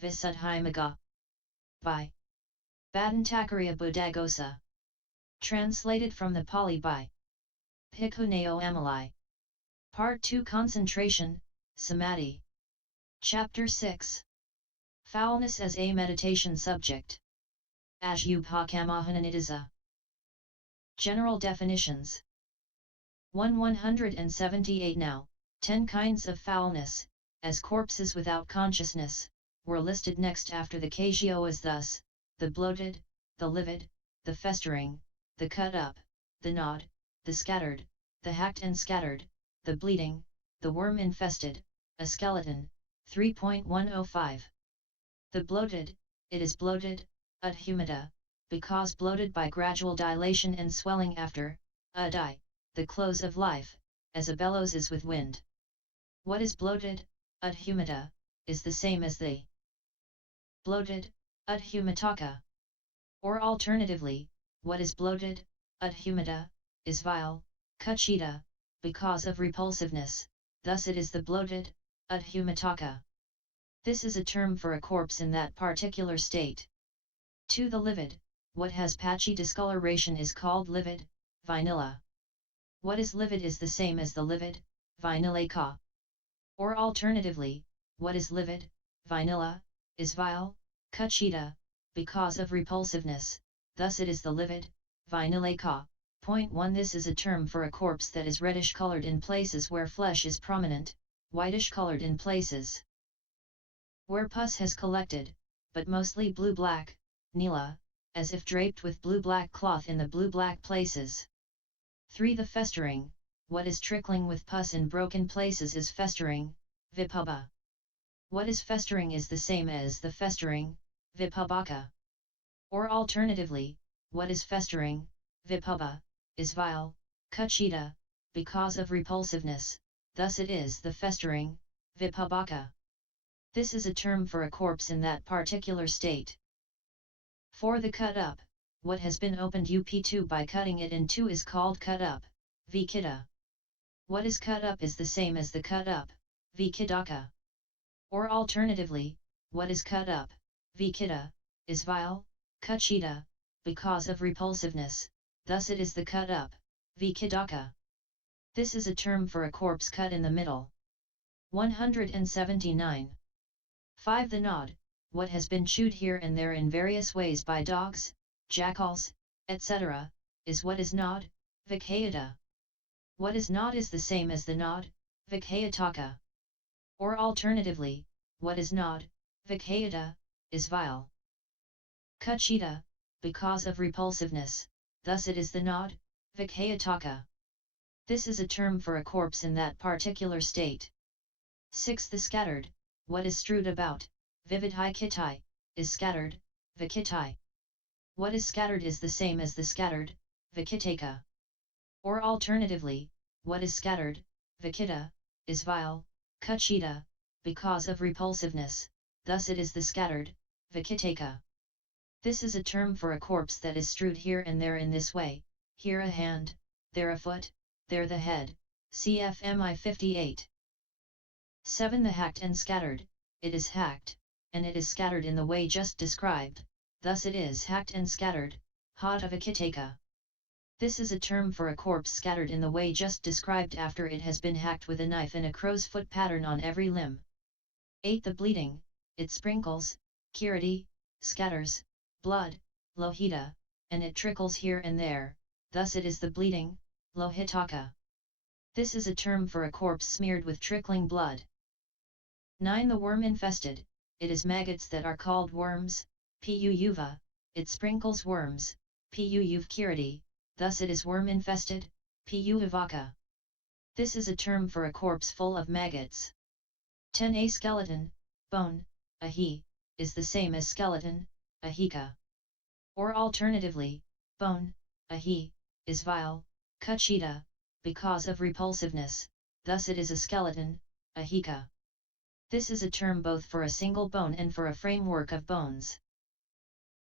Visuddhimagga. By Bhattacharya Buddhaghosa. Translated from the Pali by Bhikkhu Naoamoli. Part 2 Concentration, Samadhi. Chapter 6. Foulness as a meditation subject. Uddhumataka. General definitions. 178 Now, 10 kinds of foulness, as corpses without consciousness, were listed next after the kasioas, thus, the bloated, the livid, the festering, the cut up, the gnawed, the scattered, the hacked and scattered, the bleeding, the worm infested, a skeleton. 3.105. The bloated, it is bloated, uddhumata, because bloated by gradual dilation and swelling after, uddhaí, the close of life, as a bellows is with wind. What is bloated, uddhumata, is the same as the bloated, uddhumataka. Or alternatively, what is bloated, uddhumata, is vile, kucchita, because of repulsiveness, thus it is the bloated, uddhumataka. This is a term for a corpse in that particular state. 2. The livid, what has patchy discoloration is called livid, vinìla. What is livid is the same as the livid, vinìlaka. Or alternatively, what is livid, vinìla, is vile, kucchita, because of repulsiveness, thus it is the livid, vinìlaka. Point 1. This is a term for a corpse that is reddish-coloured in places where flesh is prominent, whitish-coloured in places where pus has collected, but mostly blue-black, nìla, as if draped with blue-black cloth in the blue-black places. 3. The festering, what is trickling with pus in broken places is festering, vipubba. What is festering is the same as the festering, vipubaka. Or alternatively, what is festering, vipubba, is vile, kucchita, because of repulsiveness, thus it is the festering, vipubaka. This is a term for a corpse in that particular state. 4. The cut up, what has been opened up by cutting it in two is called cut up, kucchita. What is cut up is the same as the cut up, kucchitaka. Or alternatively, what is cut up, kucchita, is vile, kucchita, because of repulsiveness, thus it is the cut up, kucchitaka. This is a term for a corpse cut in the middle. 179. 5. The gnawed, what has been chewed here and there in various ways by dogs, jackals, etc., is what is gnawed, kucchita. What is gnawed is the same as the gnawed, kucchitaka. Or alternatively, what is gnawed, kucchita, is vile, kucchita, because of repulsiveness, thus it is the gnawed, kucchitaka. This is a term for a corpse in that particular state. 6. The scattered, what is strewed about, vividhi, is scattered, kucchita. What is scattered is the same as the scattered, kucchitaka. Or alternatively, what is scattered, kucchita, is vile, kucchita, because of repulsiveness, thus it is the scattered, kucchitaka. This is a term for a corpse that is strewed here and there in this way, here a hand, there a foot, there the head, cfmi 58. 7. The hacked and scattered, it is hacked, and it is scattered in the way just described, thus it is hacked and scattered, uddhumataka. This is a term for a corpse scattered in the way just described after it has been hacked with a knife in a crow's foot pattern on every limb. 8. The bleeding, it sprinkles, kirti, scatters, blood, lohita, and it trickles here and there, thus it is the bleeding, lohitaka. This is a term for a corpse smeared with trickling blood. 9. The worm infested, it is maggots that are called worms, puuva, it sprinkles worms, kirti, thus it is worm infested, puuvaka. This is a term for a corpse full of maggots. 10. A skeleton, bone, uddhaí, is the same as skeleton, uddhika. Or alternatively, bone, uddhaí, is vile, kucchita, because of repulsiveness, thus it is a skeleton, uddhika. This is a term both for a single bone and for a framework of bones.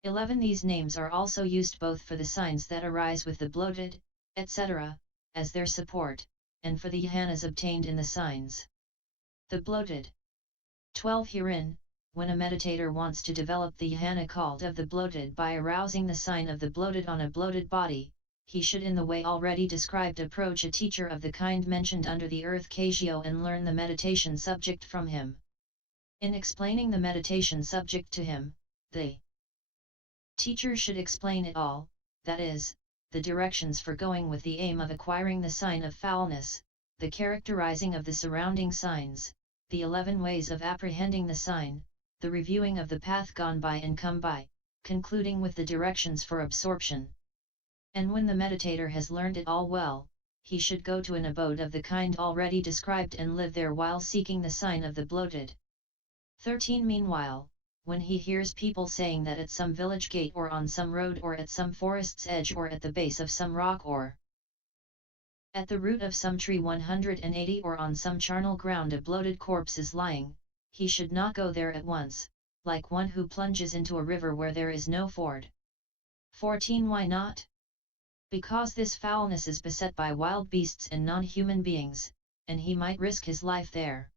11. These names are also used both for the signs that arise with the bloated, etc., as their support, and for the jhanas obtained in the signs. The bloated. 12. Herein, when a meditator wants to develop the uddhana called of the bloated by arousing the sign of the bloated on a bloated body, he should in the way already described approach a teacher of the kind mentioned under the earth kasio and learn the meditation subject from him. In explaining the meditation subject to him, the teacher should explain it all, that is, the directions for going with the aim of acquiring the sign of foulness, the characterizing of the surrounding signs, the 11 ways of apprehending the sign, the reviewing of the path gone by and come by, concluding with the directions for absorption. And when the meditator has learned it all well, he should go to an abode of the kind already described and live there while seeking the sign of the bloated. 13. Meanwhile, when he hears people saying that at some village gate or on some road or at some forest's edge or at the base of some rock or at the root of some tree 180 or on some charnel ground a bloated corpse is lying, he should not go there at once, like one who plunges into a river where there is no ford. 14. Why not? Because this foulness is beset by wild beasts and non-human beings, and he might risk his life there.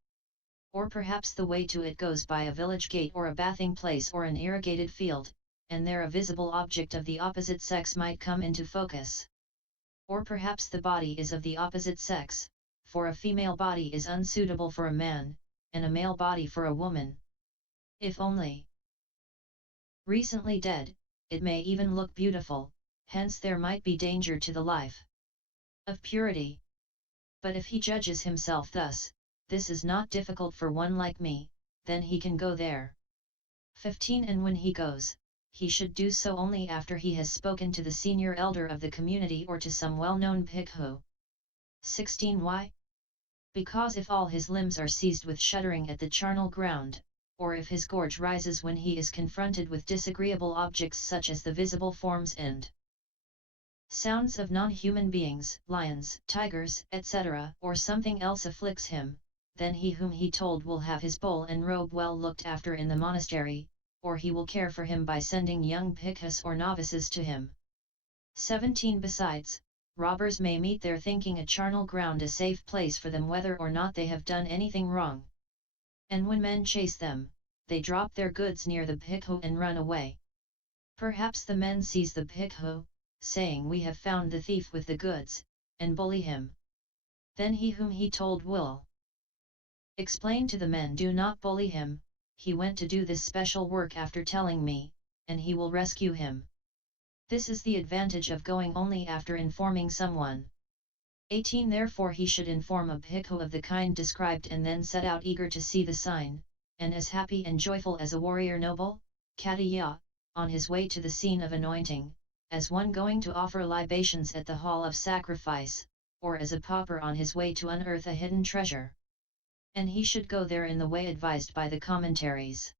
Or perhaps the way to it goes by a village gate or a bathing place or an irrigated field, and there a visible object of the opposite sex might come into focus. Or perhaps the body is of the opposite sex, for a female body is unsuitable for a man, and a male body for a woman. If only recently dead, it may even look beautiful, hence there might be danger to the life of purity. But if he judges himself thus, this is not difficult for one like me, then he can go there. 15. And when he goes, he should do so only after he has spoken to the senior elder of the community or to some well-known bhikkhu. 16. Why? Because if all his limbs are seized with shuddering at the charnel ground, or if his gorge rises when he is confronted with disagreeable objects such as the visible forms and sounds of non-human beings, lions, tigers, etc., or something else afflicts him, then he whom he told will have his bowl and robe well looked after in the monastery, or he will care for him by sending young bhikkhus or novices to him. 17. Besides, robbers may meet there thinking a charnel ground a safe place for them whether or not they have done anything wrong. And when men chase them, they drop their goods near the bhikkhu and run away. Perhaps the men seize the bhikkhu, saying we have found the thief with the goods, and bully him. Then he whom he told will explain to the men, do not bully him, he went to do this special work after telling me, and he will rescue him. This is the advantage of going only after informing someone. 18. Therefore he should inform a bhikkhu of the kind described and then set out eager to see the sign, and as happy and joyful as a warrior noble, kasioas, on his way to the scene of anointing, as one going to offer libations at the hall of sacrifice, or as a pauper on his way to unearth a hidden treasure. And he should go there in the way advised by the commentaries.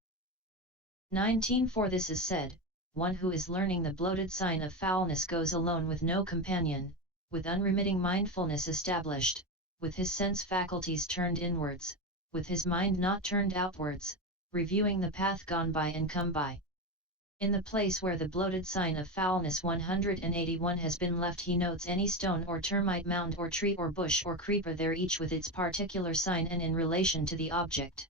19. For this is said, one who is learning the bloated sign of foulness goes alone with no companion, with unremitting mindfulness established, with his sense faculties turned inwards, with his mind not turned outwards, reviewing the path gone by and come by. In the place where the bloated sign of foulness 181 has been left he notes any stone or termite mound or tree or bush or creeper there each with its particular sign and in relation to the object.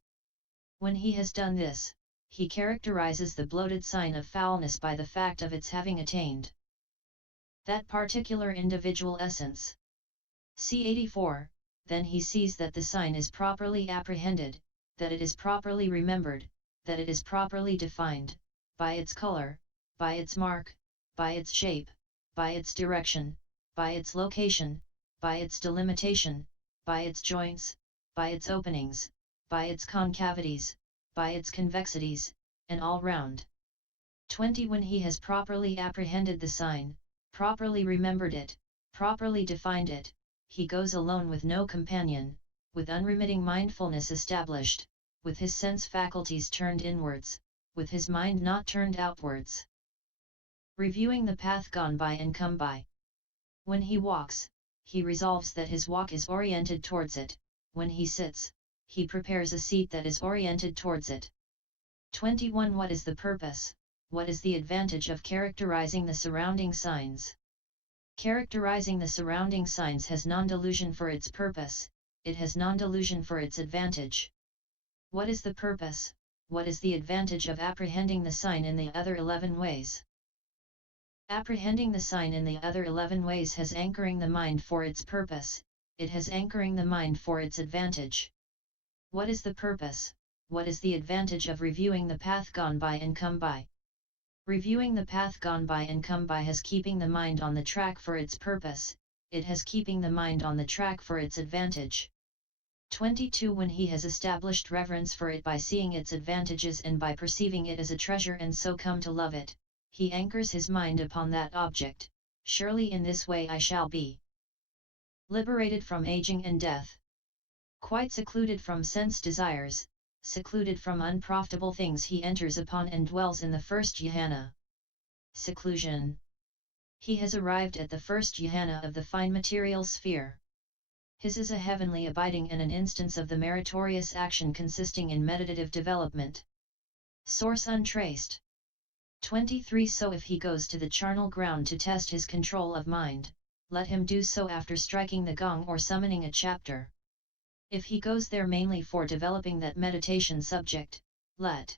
When he has done this, he characterizes the bloated sign of foulness by the fact of its having attained that particular individual essence. C. 84, then he sees that the sign is properly apprehended, that it is properly remembered, that it is properly defined, by its color, by its mark, by its shape, by its direction, by its location, by its delimitation, by its joints, by its openings, by its concavities, by its convexities, and all round. 20. When he has properly apprehended the sign, properly remembered it, properly defined it, he goes alone with no companion, with unremitting mindfulness established, with his sense faculties turned inwards, with his mind not turned outwards. Reviewing the path gone by and come by. When he walks, he resolves that his walk is oriented towards it, when he sits, he prepares a seat that is oriented towards it. 21. What is the purpose, what is the advantage of characterizing the surrounding signs? Characterizing the surrounding signs has non-delusion for its purpose, it has non-delusion for its advantage. What is the purpose? what is the advantage of apprehending the sign in the other 11 ways? Apprehending the sign in the other 11 ways has anchoring the mind for its purpose, it has anchoring the mind for its advantage. What is the purpose? What is the advantage of reviewing the path gone by and come by? Reviewing the path gone by and come by has keeping the mind on the track for its purpose, it has keeping the mind on the track for its advantage. 22 When he has established reverence for it by seeing its advantages and by perceiving it as a treasure and so come to love it, he anchors his mind upon that object. Surely in this way I shall be liberated from aging and death. Quite secluded from sense desires, secluded from unprofitable things he enters upon and dwells in the first jhana. Seclusion. He has arrived at the first jhana of the fine material sphere. His is a heavenly abiding and an instance of the meritorious action consisting in meditative development. Source untraced. 23 So if he goes to the charnel ground to test his control of mind, let him do so after striking the gong or summoning a chapter. If he goes there mainly for developing that meditation subject, let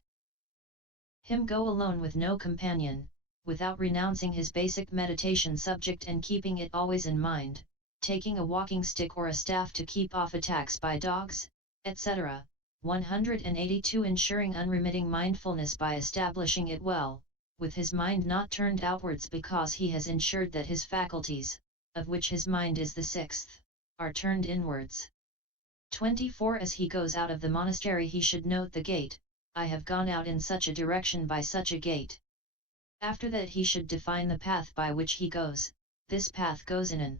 him go alone with no companion, without renouncing his basic meditation subject and keeping it always in mind, taking a walking stick or a staff to keep off attacks by dogs, etc. 182 Ensuring unremitting mindfulness by establishing it well, with his mind not turned outwards because he has ensured that his faculties, of which his mind is the sixth, are turned inwards. 24 As he goes out of the monastery he should note the gate, I have gone out in such a direction by such a gate. After that he should define the path by which he goes, this path goes in an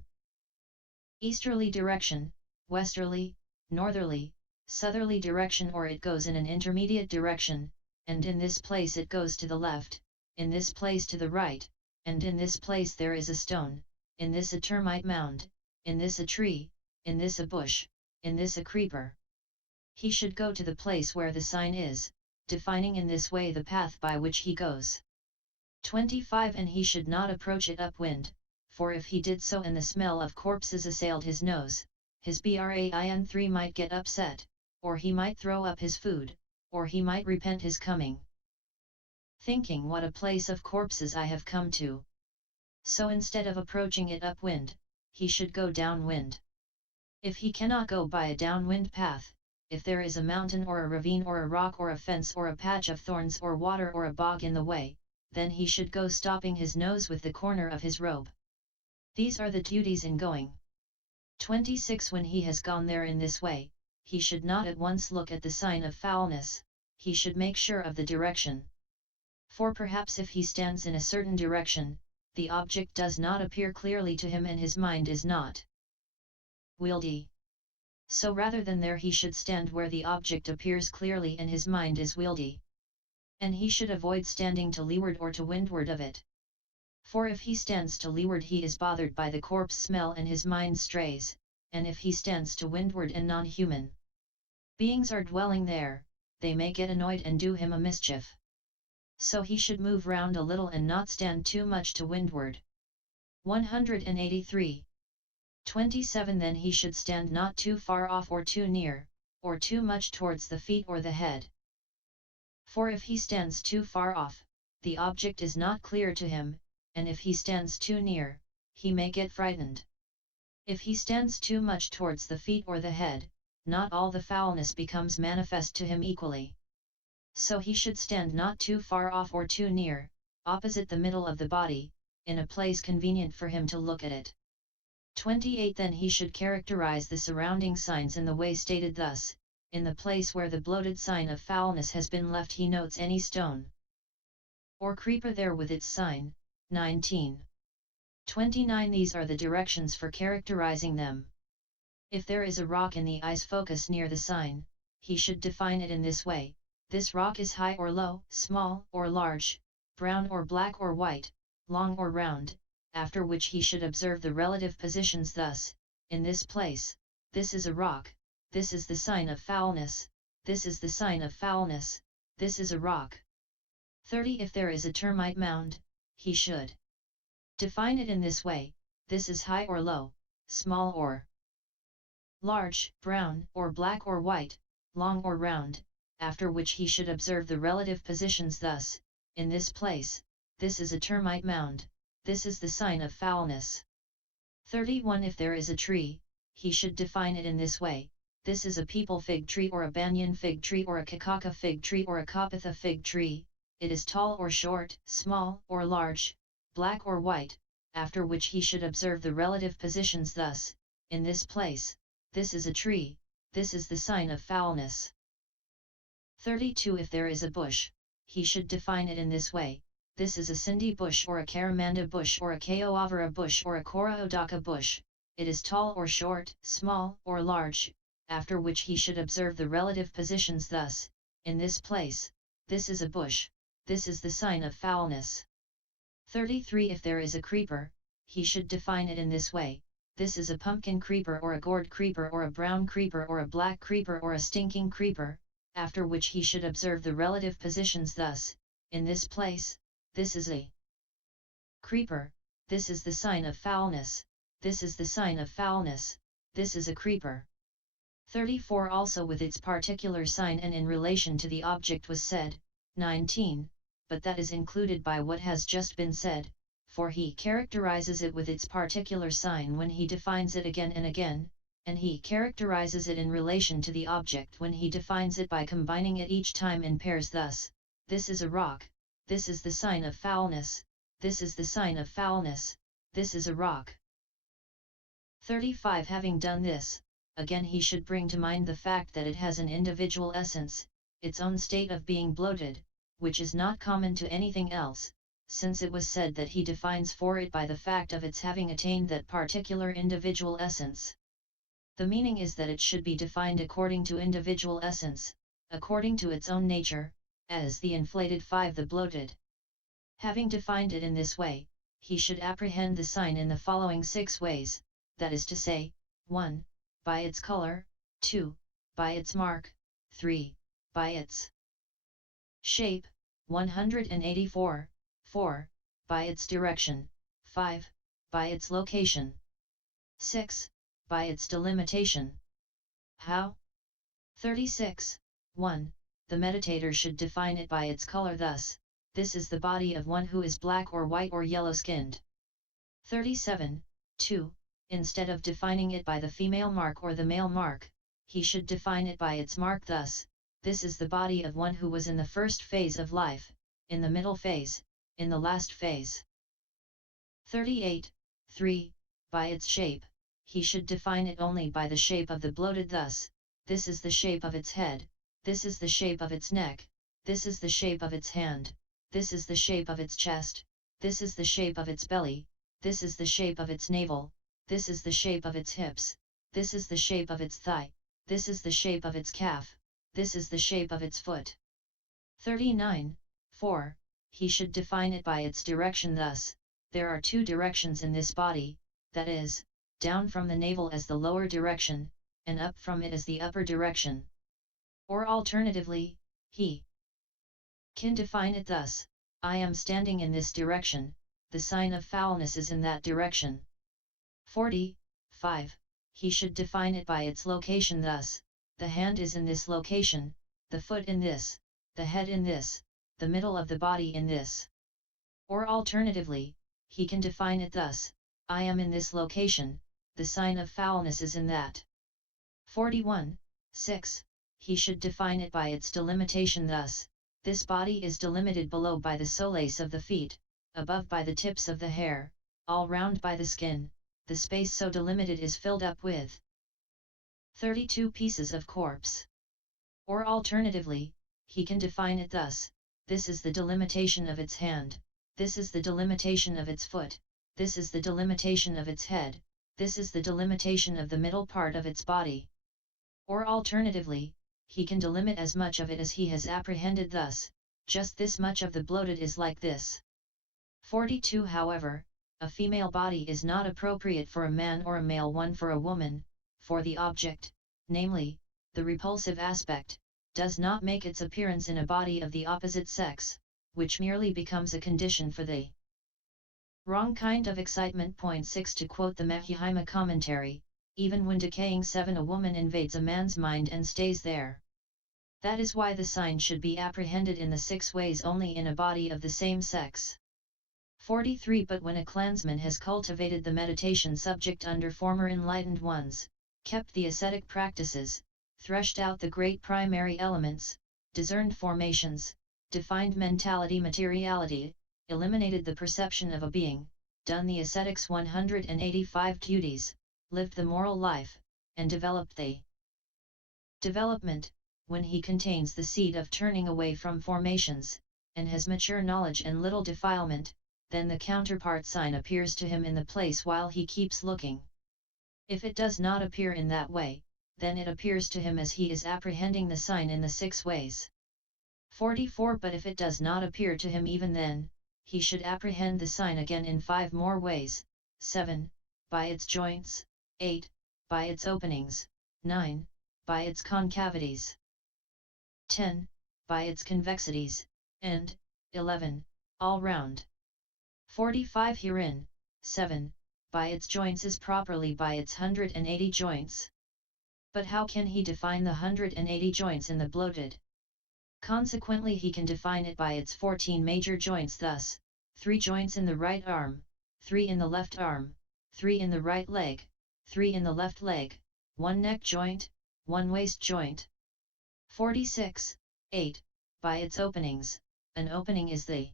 easterly direction, westerly, northerly, southerly direction or it goes in an intermediate direction, and in this place it goes to the left, in this place to the right, and in this place there is a stone, in this a termite mound, in this a tree, in this a bush, in this a creeper. He should go to the place where the sign is, defining in this way the path by which he goes. 25 And he should not approach it upwind, for if he did so and the smell of corpses assailed his nose, his brain3 might get upset, or he might throw up his food, or he might repent his coming. Thinking what a place of corpses I have come to. So instead of approaching it upwind, he should go downwind. If he cannot go by a downwind path, if there is a mountain or a ravine or a rock or a fence or a patch of thorns or water or a bog in the way, then he should go stopping his nose with the corner of his robe. These are the duties in going. 26 When he has gone there in this way, he should not at once look at the sign of foulness, he should make sure of the direction. For perhaps if he stands in a certain direction, the object does not appear clearly to him and his mind is not wieldy. So rather than there he should stand where the object appears clearly and his mind is wieldy. And he should avoid standing to leeward or to windward of it. For if he stands to leeward he is bothered by the corpse smell and his mind strays, and if he stands to windward and non-human beings are dwelling there, they may get annoyed and do him a mischief. So he should move round a little and not stand too much to windward. 183. 27 Then he should stand not too far off or too near, or too much towards the feet or the head. For if he stands too far off, the object is not clear to him, and if he stands too near, he may get frightened. If he stands too much towards the feet or the head, not all the foulness becomes manifest to him equally. So he should stand not too far off or too near, opposite the middle of the body, in a place convenient for him to look at it. 28 Then he should characterize the surrounding signs in the way stated thus, in the place where the bloated sign of foulness has been left he notes any stone or creeper there with its sign. 19. 29 These are the directions for characterizing them. If there is a rock in the eye's focus near the sign, he should define it in this way, this rock is high or low, small or large, brown or black or white, long or round, after which he should observe the relative positions thus, in this place, this is a rock, this is the sign of foulness, this is the sign of foulness, this is a rock. 30 If there is a termite mound, he should define it in this way, this is high or low, small or large, brown or black or white, long or round, after which he should observe the relative positions thus, in this place, this is a termite mound, this is the sign of foulness. 31. If there is a tree, he should define it in this way, this is a peepal fig tree or a banyan fig tree or a kakaka fig tree or a kapitha fig tree, it is tall or short, small or large, black or white, after which he should observe the relative positions thus, in this place, this is a tree, this is the sign of foulness. 32. If there is a bush, he should define it in this way, this is a sindhi bush or a karamanda bush or a kayoavara bush or a kora-odaka bush, it is tall or short, small or large, after which he should observe the relative positions thus, in this place, this is a bush, this is the sign of foulness. 33. If there is a creeper, he should define it in this way, this is a pumpkin creeper or a gourd creeper or a brown creeper or a black creeper or a stinking creeper, after which he should observe the relative positions thus, in this place, this is a creeper, this is the sign of foulness, this is the sign of foulness, this is a creeper. 34. Also with its particular sign and in relation to the object was said, 19, but that is included by what has just been said, for he characterizes it with its particular sign when he defines it again and again, and he characterizes it in relation to the object when he defines it by combining it each time in pairs thus, this is a rock, this is the sign of foulness, this is the sign of foulness, this is a rock. 35. Having done this, again he should bring to mind the fact that it has an individual essence, its own state of being bloated, which is not common to anything else, since it was said that he defines for it by the fact of its having attained that particular individual essence. The meaning is that it should be defined according to individual essence, according to its own nature, as the inflated 5 the bloated. Having defined it in this way, he should apprehend the sign in the following 6 ways, that is to say, 1. By its color, 2. By its mark, 3. By its shape, 184, 4. By its direction, 5. By its location, 6. By its delimitation. How? 36. 1. The meditator should define it by its color thus, this is the body of one who is black or white or yellow-skinned. 37. 2. Instead of defining it by the female mark or the male mark, he should define it by its mark thus, this is the body of one who was in the first phase of life, in the middle phase, in the last phase. 38. 3. By its shape, he should define it only by the shape of the bloated thus, this is the shape of its head, this is the shape of its neck, this is the shape of its hand, this is the shape of its chest, this is the shape of its belly, this is the shape of its navel, this is the shape of its hips, this is the shape of its thigh, this is the shape of its calf, this is the shape of its foot. 39. 4. He should define it by its direction thus, there are 2 directions in this body, that is, down from the navel as the lower direction, and up from it as the upper direction. Or alternatively, he can define it thus, I am standing in this direction, the sign of foulness is in that direction. 40. 5. He should define it by its location thus, the hand is in this location, the foot in this, the head in this, the middle of the body in this. Or alternatively, he can define it thus, I am in this location, the sign of foulness is in that. 41. 6. He should define it by its delimitation thus, this body is delimited below by the soles of the feet, above by the tips of the hair, all round by the skin, the space so delimited is filled up with 32 pieces of corpse. Or alternatively, he can define it thus, this is the delimitation of its hand, this is the delimitation of its foot, this is the delimitation of its head, this is the delimitation of the middle part of its body. Or alternatively, he can delimit as much of it as he has apprehended thus, just this much of the bloated is like this. 42. However, a female body is not appropriate for a man or a male one for a woman, for the object, namely, the repulsive aspect, does not make its appearance in a body of the opposite sex, which merely becomes a condition for the wrong kind of excitement. 6. To quote the Mahihima commentary, even when decaying 7 a woman invades a man's mind and stays there. That is why the sign should be apprehended in the 6 ways only in a body of the same sex. 43. But when a clansman has cultivated the meditation subject under former enlightened ones, kept the ascetic practices, threshed out the great primary elements, discerned formations, defined mentality materiality, eliminated the perception of a being, done the ascetic's 185 duties, lived the moral life, and developed the development, when he contains the seed of turning away from formations, and has mature knowledge and little defilement, then the counterpart sign appears to him in the place while he keeps looking. If it does not appear in that way, then it appears to him as he is apprehending the sign in the 6 ways. 44. But if it does not appear to him even then, he should apprehend the sign again in 5 more ways: 7. By its joints, 8. By its openings, 9. By its concavities, 10. By its convexities, and 11. All round. 45. Herein, 7. By its joints is properly by its 180 joints. But how can he define the 180 joints in the bloated? Consequently he can define it by its 14 major joints thus: 3 joints in the right arm, 3 in the left arm, 3 in the right leg, 3 in the left leg, 1 neck joint, 1 waist joint. 46. 8. By its openings. An opening is the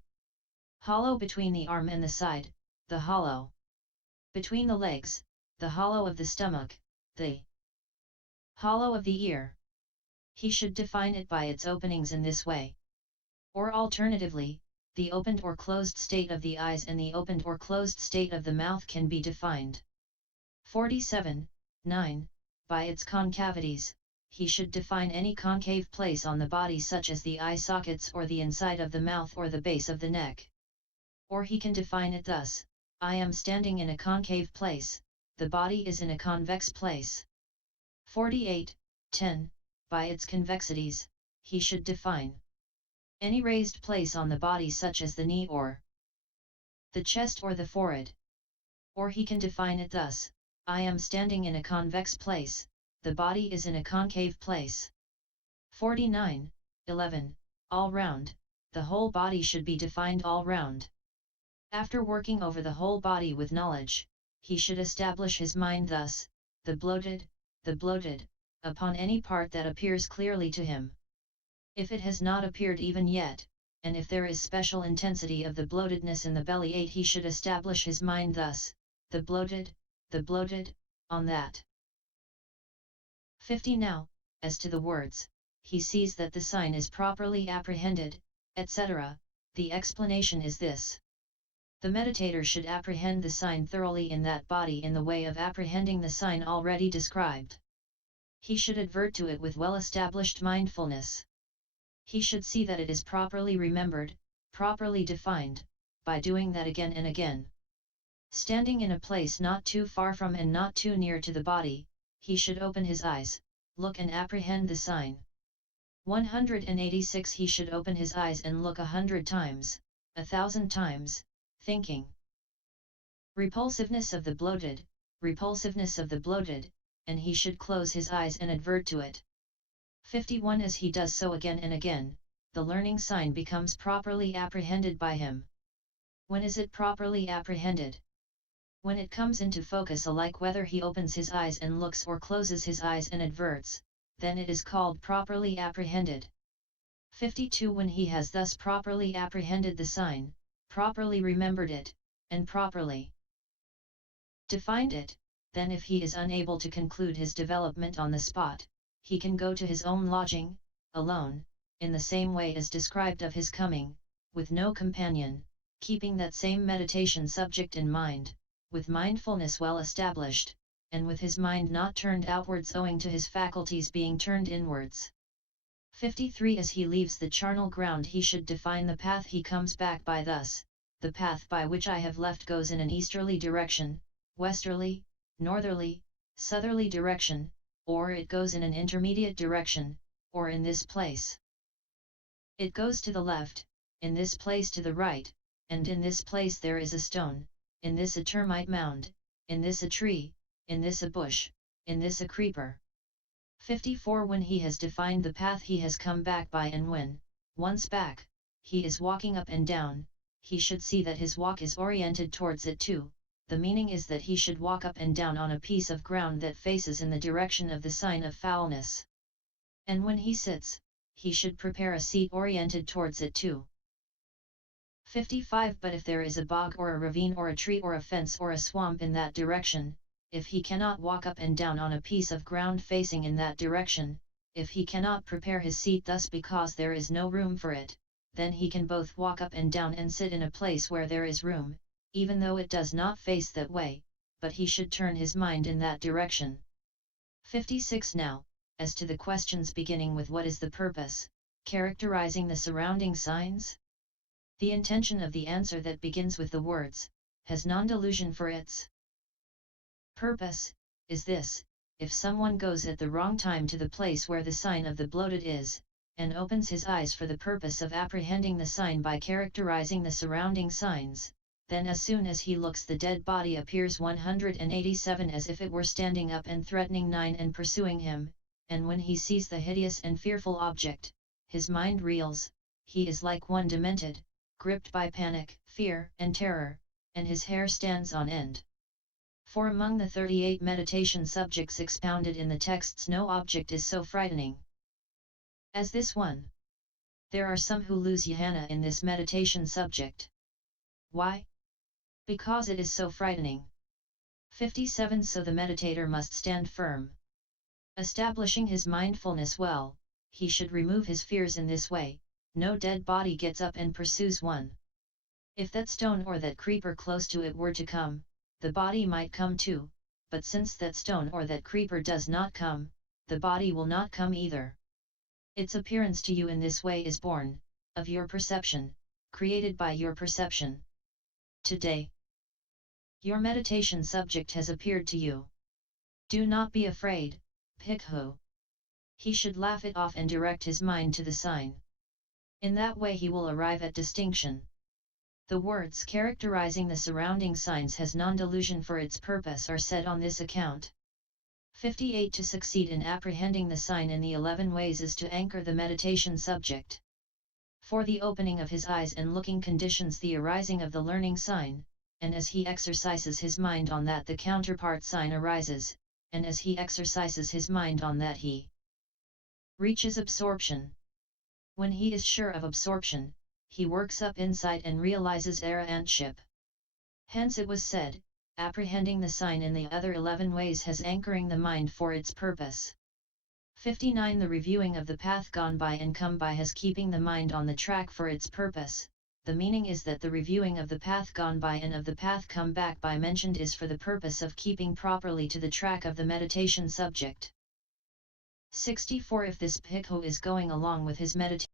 hollow between the arm and the side, the hollow between the legs, the hollow of the stomach, the hollow of the ear. He should define it by its openings in this way. Or alternatively, the opened or closed state of the eyes and the opened or closed state of the mouth can be defined. 47. 9. By its concavities, he should define any concave place on the body such as the eye sockets or the inside of the mouth or the base of the neck. Or he can define it thus: I am standing in a concave place, the body is in a convex place. 48. 10. By its convexities, he should define any raised place on the body such as the knee or the chest or the forehead. Or he can define it thus: I am standing in a convex place, the body is in a concave place. 49. 11. All round, the whole body should be defined all round. After working over the whole body with knowledge, he should establish his mind thus: the bloated, upon any part that appears clearly to him. If it has not appeared even yet, and if there is special intensity of the bloatedness in the belly 8, he should establish his mind thus: the bloated, on that. 50. Now, as to the words, he sees that the sign is properly apprehended, etc. The explanation is this. The meditator should apprehend the sign thoroughly in that body in the way of apprehending the sign already described. He should advert to it with well-established mindfulness. He should see that it is properly remembered, properly defined, by doing that again and again. Standing in a place not too far from and not too near to the body, he should open his eyes, look and apprehend the sign. 186. He should open his eyes and look 100 times, 1,000 times, thinking repulsiveness of the bloated, and he should close his eyes and advert to it. 51. As he does so again and again, the learning sign becomes properly apprehended by him. When is it properly apprehended? When it comes into focus alike whether he opens his eyes and looks or closes his eyes and adverts, then it is called properly apprehended. 52. When he has thus properly apprehended the sign, properly remembered it, and properly defined it, then if he is unable to conclude his development on the spot, he can go to his own lodging, alone, in the same way as described of his coming, with no companion, keeping that same meditation subject in mind, with mindfulness well established, and with his mind not turned outwards owing to his faculties being turned inwards. 53. As he leaves the charnel ground he should define the path he comes back by thus: the path by which I have left goes in an easterly direction, westerly, northerly, southerly direction, or it goes in an intermediate direction, or in this place it goes to the left, in this place to the right, and in this place there is a stone, in this a termite mound, in this a tree, in this a bush, in this a creeper. 54 When he has defined the path he has come back by, and when, once back, he is walking up and down, he should see that his walk is oriented towards it too. The meaning is that he should walk up and down on a piece of ground that faces in the direction of the sign of foulness. And when he sits, he should prepare a seat oriented towards it too. 55 But if there is a bog or a ravine or a tree or a fence or a swamp in that direction, if he cannot walk up and down on a piece of ground facing in that direction, if he cannot prepare his seat thus because there is no room for it, then he can both walk up and down and sit in a place where there is room, even though it does not face that way, but he should turn his mind in that direction. 56 Now, as to the questions beginning with what is the purpose, characterizing the surrounding signs? The intention of the answer that begins with the words, has non-delusion for its purpose, is this: if someone goes at the wrong time to the place where the sign of the bloated is, and opens his eyes for the purpose of apprehending the sign by characterizing the surrounding signs, then as soon as he looks the dead body appears 187 as if it were standing up and threatening 9 and pursuing him, and when he sees the hideous and fearful object, his mind reels, he is like one demented, gripped by panic, fear, and terror, and his hair stands on end. For among the 38 meditation subjects expounded in the texts, no object is so frightening as this one. There are some who lose jhana in this meditation subject. Why? Because it is so frightening. 57 So the meditator must stand firm. Establishing his mindfulness well, he should remove his fears in this way. No dead body gets up and pursues one. If that stone or that creeper close to it were to come, the body might come too, but since that stone or that creeper does not come, the body will not come either. Its appearance to you in this way is born of your perception, created by your perception. Today, your meditation subject has appeared to you. Do not be afraid, Bhikkhu. He should laugh it off and direct his mind to the sign. In that way he will arrive at distinction. The words characterizing the surrounding signs has non-delusion for its purpose are said on this account. 58 To succeed in apprehending the sign in the 11 ways is to anchor the meditation subject. For the opening of his eyes and looking conditions the arising of the learning sign, and as he exercises his mind on that the counterpart sign arises, and as he exercises his mind on that he reaches absorption. When he is sure of absorption, he works up insight and realizes arahantship. Hence it was said, apprehending the sign in the other 11 ways has anchoring the mind for its purpose. 59 The reviewing of the path gone by and come by has keeping the mind on the track for its purpose. The meaning is that the reviewing of the path gone by and of the path come back by mentioned is for the purpose of keeping properly to the track of the meditation subject. 64 If this bhikkhu is going along with his meditation